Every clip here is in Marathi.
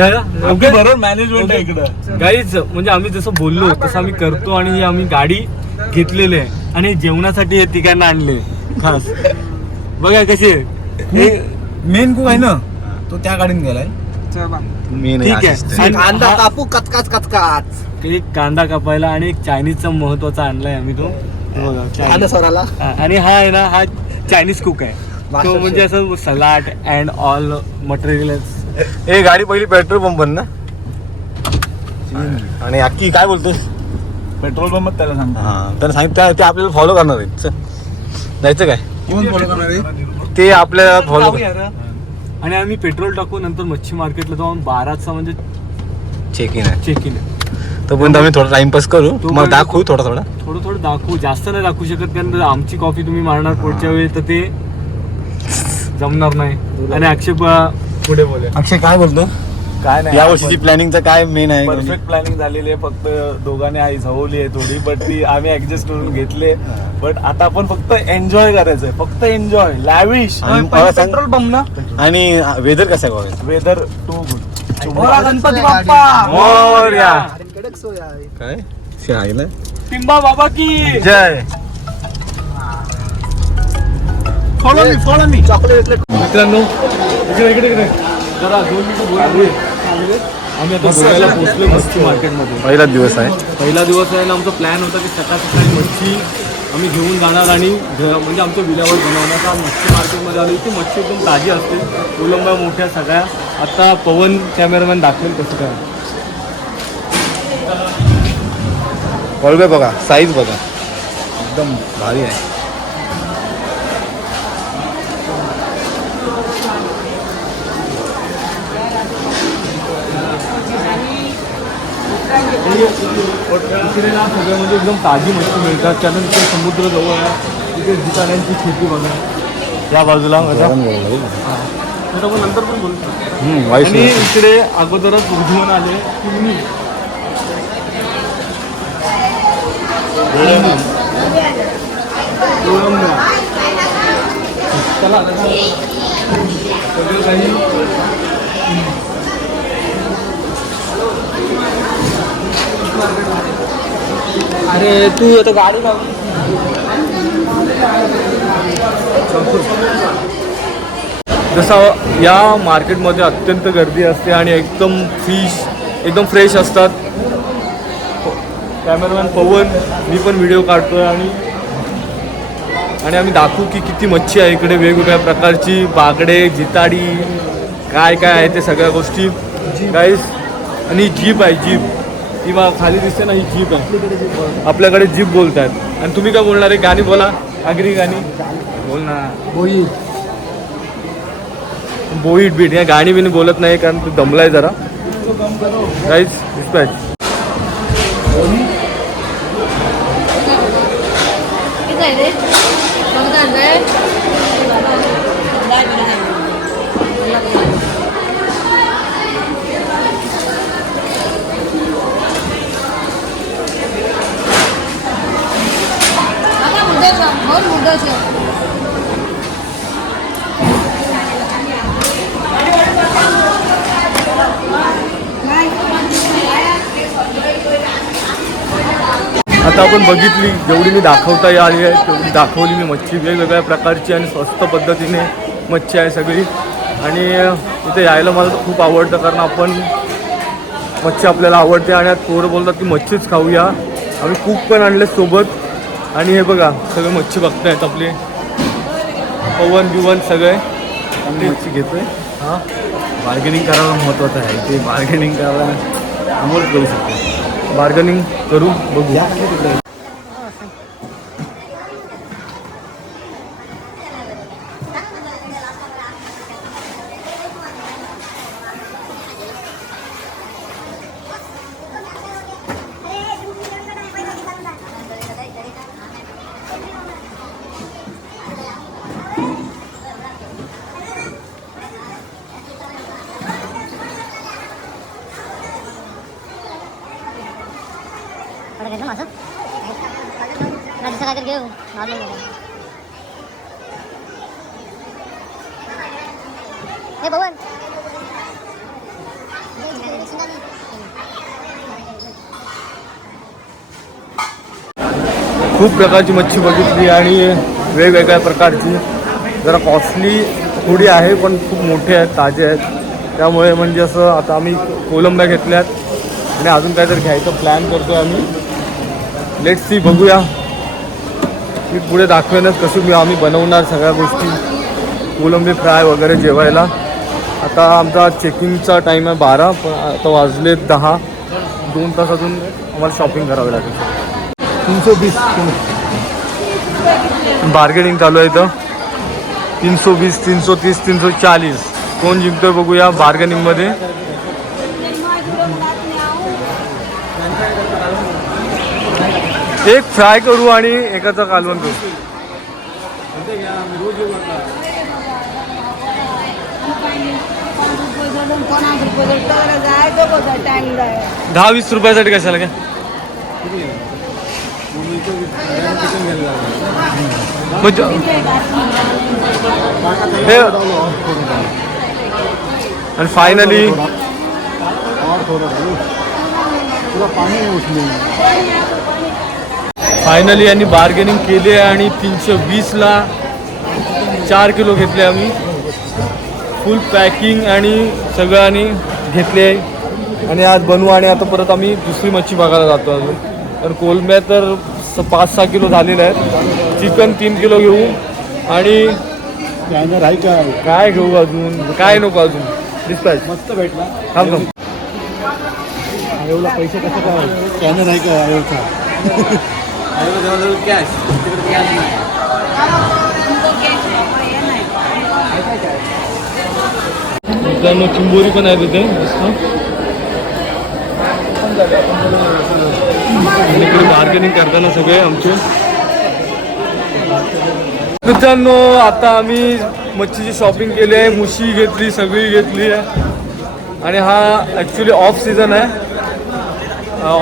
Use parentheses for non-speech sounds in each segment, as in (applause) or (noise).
बरोबर मॅनेजमेंट आहे इकडं. गाईच म्हणजे आम्ही जसं बोललो तसं आम्ही करतो आणि ही आम्ही गाडी घेतलेली आहे. आणि जेवणासाठी हे तिघांना आणले. खास. बघा कसे मेन कुक आहे ना तो त्या गाडीने गेलाय. मी ठीक आहे. आणि कांदा हा- कापू कचकाच कचकाच. एक कांदा कापायला आणि एक चायनीजचा महत्त्वाचा आणलाय आम्ही तो. बघा. सराला. आणि हा आहे ना हा चायनीज कुक आहे. तो म्हणजे असं सलाड अँड ऑल मटेरियल हे गाडी पहिली पेट्रोल पंप ना? आणि अक्की काय बोलतोस पेट्रोल पंप त्याला सांगतो. हा त्यांना सांगितलं ते आपल्याला फॉलो करणार आहेत. चल. जायचं काय? कोण फॉलो करणार आहे? ते आपल्याला फॉलो आणि आम्ही पेट्रोल टाकू नंतर मच्छी मार्केटला जाऊन बाराचा म्हणजे चेक इन आहे. चेक इन तोपर्यंत आम्ही थोडा टाइमपास करू. तुम्हाला दाखवू थोडा थोडा. थोडं थोडं दाखवू. जास्त नाही दाखवू शकत कारण जर आमची कॉफी तुम्ही मारणार पुढच्या वेळी तर ते जमणार नाही. आणि अक्षय ब- पुढे बोले अक्षय काय बोलतो काय नाही या वर्षीची प्लॅनिंगचं काय मेन आहे? परफेक्ट प्लॅनिंग झालेली आहे फक्त दोघांनी आई झवली आहे थोडी बट ती आम्ही ऍडजस्ट करून घेतले बट आता आपण फक्त एन्जॉय करायचंय फक्त एन्जॉय लॅविश आणि मला सांग- पेट्रोल पंप ना? आणि वेदर कसं आहे बघा weather too good Ganpati Bappa! Morya. काय? शे आईला? टिंबा बाबा की! जय. Follow me follow me chocolate मित्रांनो इकडे इकडे इकडे. जरा दोन मिनिटं आम्ही आता गोव्याला पोहोचलो मच्छी मार्केटमध्ये पहिलाच दिवस आहे. पहिला दिवस आहे ना आमचा प्लॅन होता की सकाळ सकाळी मच्छी आम्ही घेऊन जाणार आणि घ- म्हणजे आमच्या विल्यावर बनवण्याचा मच्छी मार्केटमध्ये आलो. इथे मच्छी एकदम ताजी असते. कोलंबा मोठ्या सगळ्या. आता पवन कॅमेरामॅन दाखवेल कसं काय. बघा साईज बघा. एकदम भारी आहे. इकडे ना सगळं म्हणजे एकदम ताजी मच्छी मिळतात. तिथे समुद्र जवळ आहे. तिथे जिताण्यांची खेती बघा या बाजूला नंतर पण बोलतो आणि इकडे अगोदरच उर्धवन आले तुम्ही चला. सगळं काही अरे तू आता गाडी जसं या मार्केटमध्ये अत्यंत गर्दी असते आणि एकदम फिश एकदम फ्रेश असतात. हो, कॅमेरामॅन पवन मी पण व्हिडिओ काढतोय आणि आणि आम्ही दाखवू की किती मच्छी आहे इकडे वेगवेगळ्या प्रकारची बागडे जिताडी काय काय आहे ते सगळ्या गोष्टी. गाईस आणि जीप आहे जीप. बा खाली दिसते ना ही जीप आहे. आपल्याकडे जीप बोलतात आणि तुम्ही काय बोलणार आहे? गाणी बोला. आगरी गाणी. बोल ना. बोई. बोईट बीट. या गाणी बिणी बोलत नाही कारण तू दमलाय जरा. काहीच डिस्पॅच किती आहे रे बघता रे आता मुद्द्याचं बहुत मुद्द्याचं आता आपण बघितली जेवढी मी दाखवता आली आहे तेवढी दाखवली मी मच्छी वेगवेगळ्या प्रकारची आणि स्वस्त पद्धतीने मच्छी आहे सगळी. आणि इथे यायला मला तर खूप आवडतं कारण आपण मच्छी आपल्याला आवडते आणि आज पोरं बोलतात की मच्छीच खाऊया. आम्ही कुक पण आणले सोबत. आणि हे बघा सगळे मच्छी बघतायत आपले. पवन बिवन सगळे. आम्ही मच्छी घेतोय. हां. बार्गेनिंग करायला महत्वाचं आहे. ते बार्गेनिंग करायला अमोल करू शकतो. बार्गनिंग करू बघू थोडं घेतो माझं नाही दुसरं हे भवन. खूप प्रकारची मच्छी बघितली आणि वेगवेगळ्या प्रकारची. जरा कॉस्टली थोडी आहे पण खूप मोठे आहेत ताजे आहेत. त्यामुळे म्हणजे असं आता आम्ही कोलंब्या घेतल्यात. आणि अजून काहीतरी घ्यायचं प्लॅन करतो आम्ही. लेट सी बघूया. मी पुढे दाखवेनच कसं मी आम्ही बनवणार सगळ्या गोष्टी. कोलंबी फ्राय वगैरे जेवायला. आता आमचा चेकिंगचा टाईम आहे बारा पण आता वाजले दहा. दोन तास अजून आम्हाला शॉपिंग करावी लागेल. तीनशे वीस. बार्गेनिंग चालू आहे इथं. तीनशे वीस तीनशे तीस तीनशे चाळीस. कोण जिंकतोय बघूया बार्गेनिंगमध्ये एक फ्राय करू आणि एकाचा कालवण करू. दहा वीस रुपयासाठी कशाला काय? म्हणजे आणि फायनली फायनली यांनी बार्गेनिंग केली आहे आणि तीनशे वीसला चार किलो घेतले आम्ही. फुल पॅकिंग आणि सगळं आणि घेतले. आहे आणि आज बनवू आणि आता परत आम्ही दुसरी मच्छी बघायला जातो अजून. तर कोलंब्या तर स- पाच सहा किलो झालेल्या आहेत. चिकन तीन किलो घेऊ आणि काय घेऊ अजून? काय नको अजून? डिस्पॅच मस्त भेटला. थांब थांब. एवढा पैसे कसं काय? स्कॅनर आहे का? एवढा कॅश कॅश नाही मित्रांनो चिंबोरी पण आहे तिथे इकडे बार्गेनिंग करताना सगळे आमचे. मित्रांनो आता आम्ही मच्छीची शॉपिंग केली आहे मुशी घेतली सगळी घेतली आहे. आणि हा ॲक्च्युली ऑफ सीझन आहे.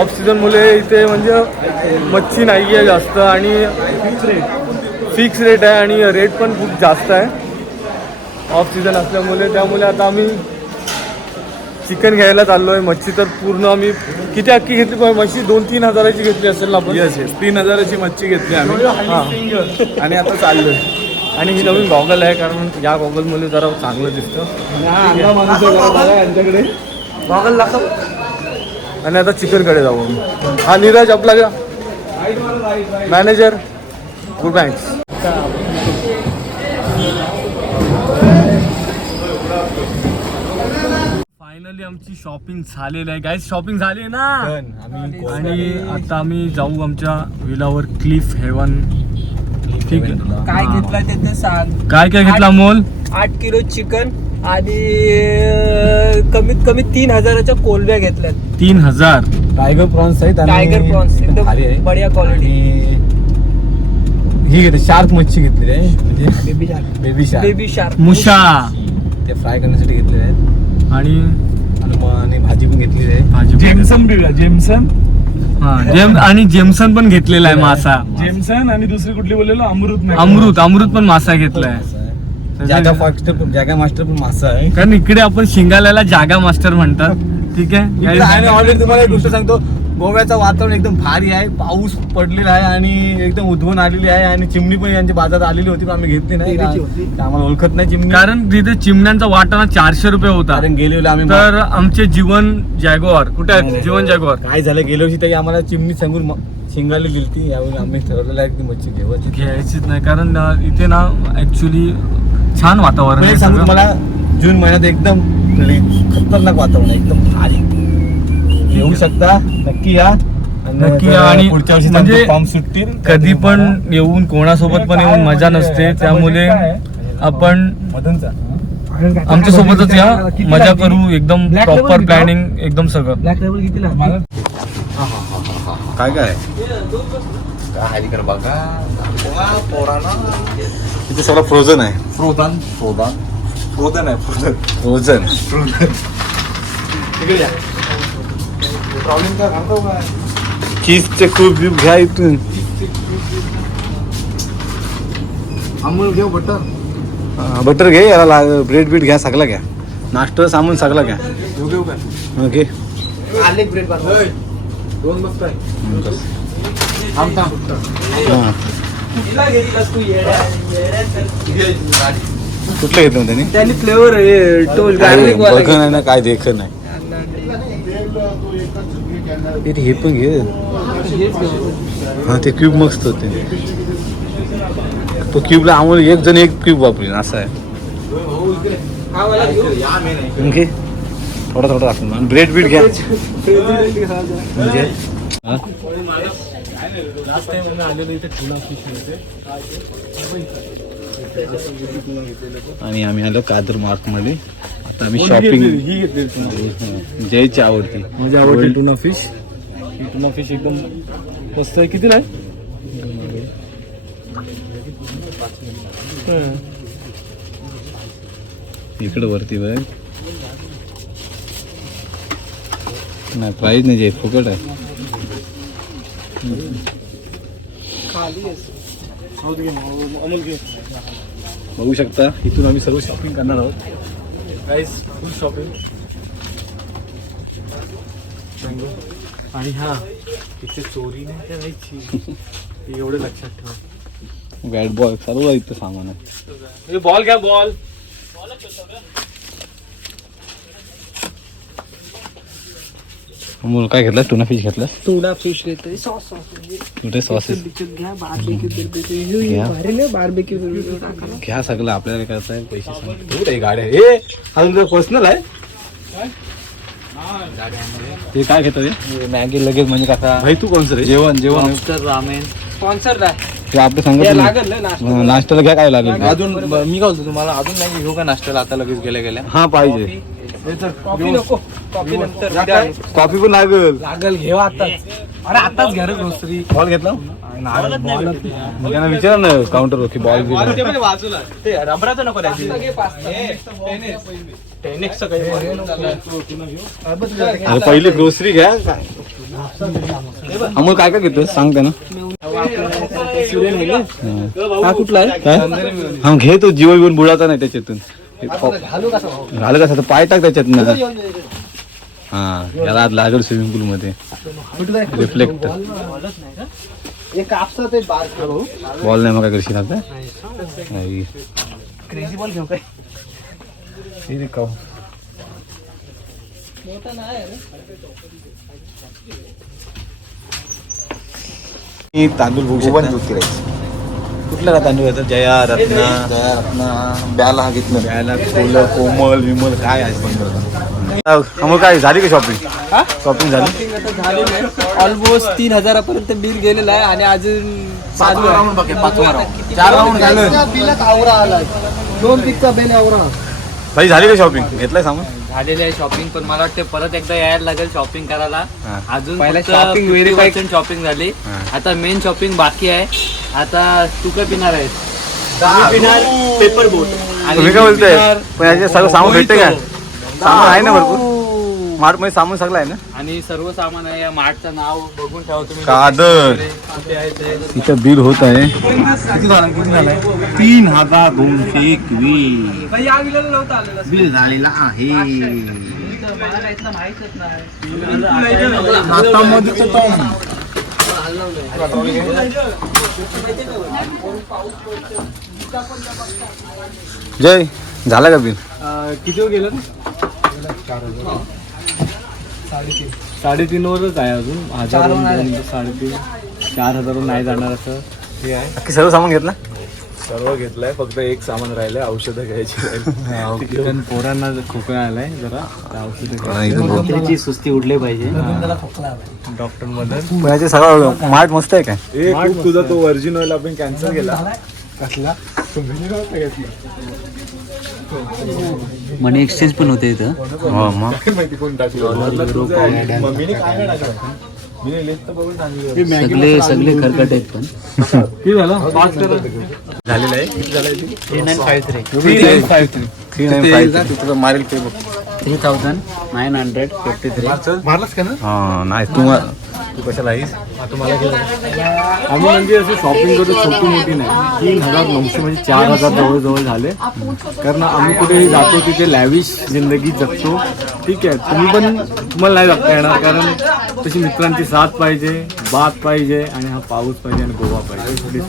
ऑफ सीझनमुळे इथे म्हणजे मच्छी नाही आहे जास्त आणि फिक्स रेट आहे आणि रेट पण खूप जास्त आहे. ऑफ सीझन असल्यामुळे त्यामुळे आता आम्ही चिकन घ्यायला चाललो आहे मच्छी तर पूर्ण आम्ही किती अक्की घेतली? पण मच्छी दोन तीन हजाराची घेतली असेल ना आपण? येस येस तीन हजाराची मच्छी घेतली आम्ही. हां. आणि आता चाललोय. आणि ही नवीन गॉगल आहे कारण या गॉगलमुळे जरा चांगलं दिसतं. यांच्याकडे. गॉगल दाखव. आणि आता चिकनकडे जाऊ आम्ही. हा नीरज आपला मॅनेजर गुड थँक्स फायनली आमची शॉपिंग झालेली आहे. गाईज शॉपिंग झाली ना? आणि आता आम्ही जाऊ आमच्या विलावर क्लिफ हेवन ठीक आहे. काय घेतलं ते ते सांग. काय काय घेतला मोल? आठ किलो चिकन आणि कमीत कमी तीन हजाराच्या कोलब्या घेतल्यात. तीन हजार? टायगर प्रॉन्स आहेत आणि टायगर प्रॉन्स भारी आहे. एकदम बढिया क्वालिटी आणि ही घेतली शार्क मच्छी घेतलेली आहे. म्हणजे baby shark baby shark baby shark मुशा ते फ्राय करण्यासाठी घेतलेले आहेत. आणि? आणि मग आणि भाजी पण घेतलेली आहे. भाजी जेमसन पिऊया जेमसन. हा जेम आणि जेमसन पण घेतलेला आहे मासा. जेमसन आणि दुसरी कुठली बोललेलो? अमृत नाही. अमृत अमृत पण मासा घेतलाय. जागा फास्टर पण जागा मास्टर पण मासा आहे. कारण इकडे आपण शिंगाल्याला जागा मास्टर म्हणतात. ठीक आणि आहे ऑलरेडी तुम्हाला एक गोष्ट सांगतो. गोव्याचं वातावरण एकदम भारी आहे. पाऊस पडलेला आहे आणि एकदम उधवून आलेली आहे आणि चिमणी पण यांच्या बाजारात आलेली होती पण आम्ही घेतली नाही. आम्हाला ओळखत नाही चिमणी. कारण तिथे चिमण्यांचा वाटाणा चारशे रुपये होता. कारण गेलेलो आम्ही तर आमचे जीवन जॅगोर कुठे आहेत? जीवन जॅगोर. काय झालं गेल्या वर्षी तरी आम्हाला चिमणी सांगून शिंगाली दिली ती यावेळी आम्ही ठरवलेलं आहे की मच्छी घेवायची घ्यायचीच नाही. कारण इथे ना ऍक्च्युली छान वातावरण पण आहे सांगू सगळं. तुम्हाला जून महिन्यात एकदम really खतरनाक वातावरण आहे एकदम भारी. येऊ शकता नक्की या. नक्की या आणि पुढच्या वर्षी म्हणजे फॉर्म सुटतील कधी पण येऊन कोणासोबत पण येऊन मजा नसते त्यामुळे आपण मधूनचा आमच्या सोबतच या मजा करू एकदम Black प्रॉपर किती? प्लॅनिंग एकदम सगळं. ब्लॅक लेबल किती लागतं? काय काय? तिथे सगळं फ्रोझन आहे. फ्रोदन फ्रोदन फ्रोदन आहे फ्रोदन फ्रोझन प्रॉब्लेम काय? सांगतो काय चीजचे खूप बीप घ्या इथून. अमूल घेऊ बटर बटर घे याला ब्रेड बीट घ्या सगळं घ्या. नाश्ता सामान सगळं घ्या. ओके. कुठलं घेतलं त्यांनी? त्यांनी फ्लेवर टोल गार्लिक बघ नाही ना काय देख नाही ते हे पण घे. हा ते क्यूब मस्त होते. तो क्यूबला आम्हाला एक जण एक क्यूब वापरेन असं आहे. घे. थोडा थोडा दाखवून ब्रेड बीड घ्या. (laughs) म्हणजे हा? लास्ट टाइम आम्ही आलेलो इथे आणि आम्ही आलो कादर मार्कमध्ये आता आम्ही शॉपिंग ही घेतली जयची आवडती माझी आवडली टुना फिश ही टुना फिश एकदम मस्त आहे कितीला आहे हं. इकडे वरती बघ नाही प्राईज नाही जय फुकट आहे बघू शकता इथून आम्ही सर्व शॉपिंग करणार आहोत. गाईज फुल शॉपिंग आणि हा इथे चोरी नाही करायची. एवढं लक्षात ठेवा. बॅट बॉल सर्व इथं सामान आहे. बॉल घ्या बॉल अमोल काय घेतलं? टुना फिश घेतलं? टुना फिश घेतोय. सॉस कुठे सॉसेस घ्या सगळं आपल्याला काय करताय पैसे सांग? कुठे आहे गाड्या. हे अजून पर्सनल आहे? ते काय घेतात हे मॅगी लगेच म्हणजे कसा? भाई तू कोणचं रे? जेवण जेवण. रामेन स्पॉन्सर ते आपलं सांगत हा, नाश्त्याला घ्या काय लागेल? ते. अजून मी काय बोलतो तुम्हाला अजून नाही घेऊ का नाश्त्याला? आता लगेच गेल्या गेल्या. हा पाहिजे. कॉफी नको. कॉफी नंतर उद्या आहे. कॉफी पण लागेल लागल घेऊ आताच अरे आताच घ्या रे ग्रोसरी बॉल घेतला? त्यांना विचारा ना काउंटर की बॉल बिल बाजूला ते रबराचं नको द्यायची अरे पहिली ग्रोसरी घ्या. अमोल काय काय घेतो सांग त्यांना. हा कुठला आहे? काय? हा घे तो जीव येऊन बुडाचा नाही त्याच्यातून. घालू कसं तर पाय टाक त्याच्यात ना. हा याला आज लागेल स्विमिंग पूल मध्ये. रिफ्लेक्ट बॉल नाही मग काय करशील आता? नाही. क्रेझी बॉल घेऊ काय? तांदूळ बघू शकता. कुठला तांदूळ येतात जया रत्ना. ब्याला घेतलं प्यायला कोल कोमल विमल काय आहे अमोल काय झाली का शॉपिंग शॉपिंग झाली? झाली ऑलमोस्ट तीन हजारापर्यंत बिल गेलेलं आहे आणि अजून चालू आहे. चार राऊंड झालं? दोन पिकचा बेल आवरा. भाई झाली का शॉपिंग घेतलाय सामान? झालेले आहे शॉपिंग पण मला वाटते परत एकदा यायला लागेल शॉपिंग करायला. हा. अजून पहिला फक्त shopping verify- 50% शॉपिंग झाली. हा. आता मेन शॉपिंग बाकी आहे. आता तू काय पिणार आहेस? मी पिणार पेपर बोट तुम्ही काय बोलताय? पण याचे सगळं सामान भेटते का? सामान आहे ना भरपूर? मार्टमध्ये सामान सगळं आहे ना? आणि सर्व सामान आहे. या मार्टचं नाव बघून ठेवा तुम्ही. कादर. कुठे आहे ते. इथं बिल होत आहे. तीन हजार दोनशे एकवीस. बिल झालेला आहे. जय झाला का बिल? किती गेलं? साडेतीन. वरच आहे अजून. हजार साडेतीन. चार हजार नाही जाणार असं. हे आहे. सर्व सामान घेतलं? सर्व घेतलंय फक्त एक सामान राहिलंय औषधं घ्यायची पोरांना खोकळा आलाय जरा त्या औषध त्याची सुस्ती उडली पाहिजे. डॉक्टर याचे सगळं मार्ट मस्त आहे काय? ए खूप तुझा तो व्हर्जिन ऑइल आपण कॅन्सल केला. मनी एक्सचेंज पण होते इथं. हो मग? नाही सगळे सगळे खरकट आहेत पण. झालेलं आहे. किती झालं three nine five three three nine five three three nine five तुझं मारेल पे बघ three thousand nine hundred fifty three हा नाही तू तू कशाला आहेस? आम्ही म्हणजे असं शॉपिंग करतो छोटी मोठी नाही. तीन हजार नऊशे म्हणजे चार हजार जवळजवळ झाले. कारण आम्ही कुठे जातो तिथे लॅविश जिंदगी जगतो. ठीक आहे तुम्ही पण तुम्हाला नाही जगता येणार कारण तशी मित्रांची साथ पाहिजे बात पाहिजे आणि हा पाऊस पाहिजे आणि गोवा पाहिजे.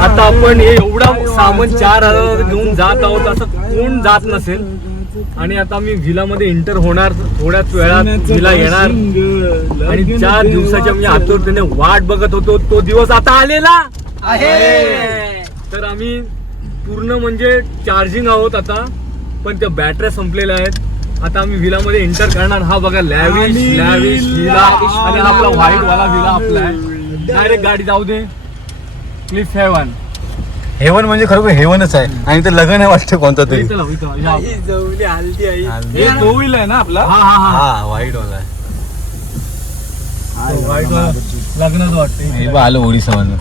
आता आपण हे एवढा सामान चार हजार घेऊन जात आहोत असं कोण जात नसेल. आणि आता मी व्हिलामध्ये एंटर होणार थोड्याच वेळात व्हिला येणार. आणि चार दिवसाच्या मी आतुरतेने वाट बघत होतो. तो दिवस आता आलेला आहे. तर आम्ही पूर्ण म्हणजे चार्जिंग आहोत आता पण त्या बॅटऱ्या संपलेल्या आहेत. आता आम्ही व्हिलामध्ये एंटर करणार. हा बघा लॅविश लॅविश व्हिला. आणि आपला व्हाईट वाला व्हिला आपला आहे. डायरेक्ट गाडी जाऊ दे. क्लिफ हेवन हेवन म्हणजे खरोखर हेवनच आहे. आणि ते लग्न आहे वाटतं कोणतं तरी. ही जवली हल्दी आई हे आहे ना आपला? हा हा हा. हा वाईट वाला आहे. वाटतं बा आलं ओडिसा मधून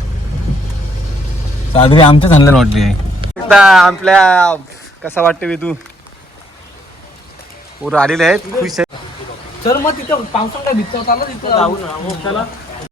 सादरी आमच्याच आणलं वाटली आहे. आपल्या कसा वाटते तू पोरं आलेले आहेत खुश आहेत. चल मग तिथं पावसाळ्यात भिजतो चालला तिथं? जाऊ ना चला.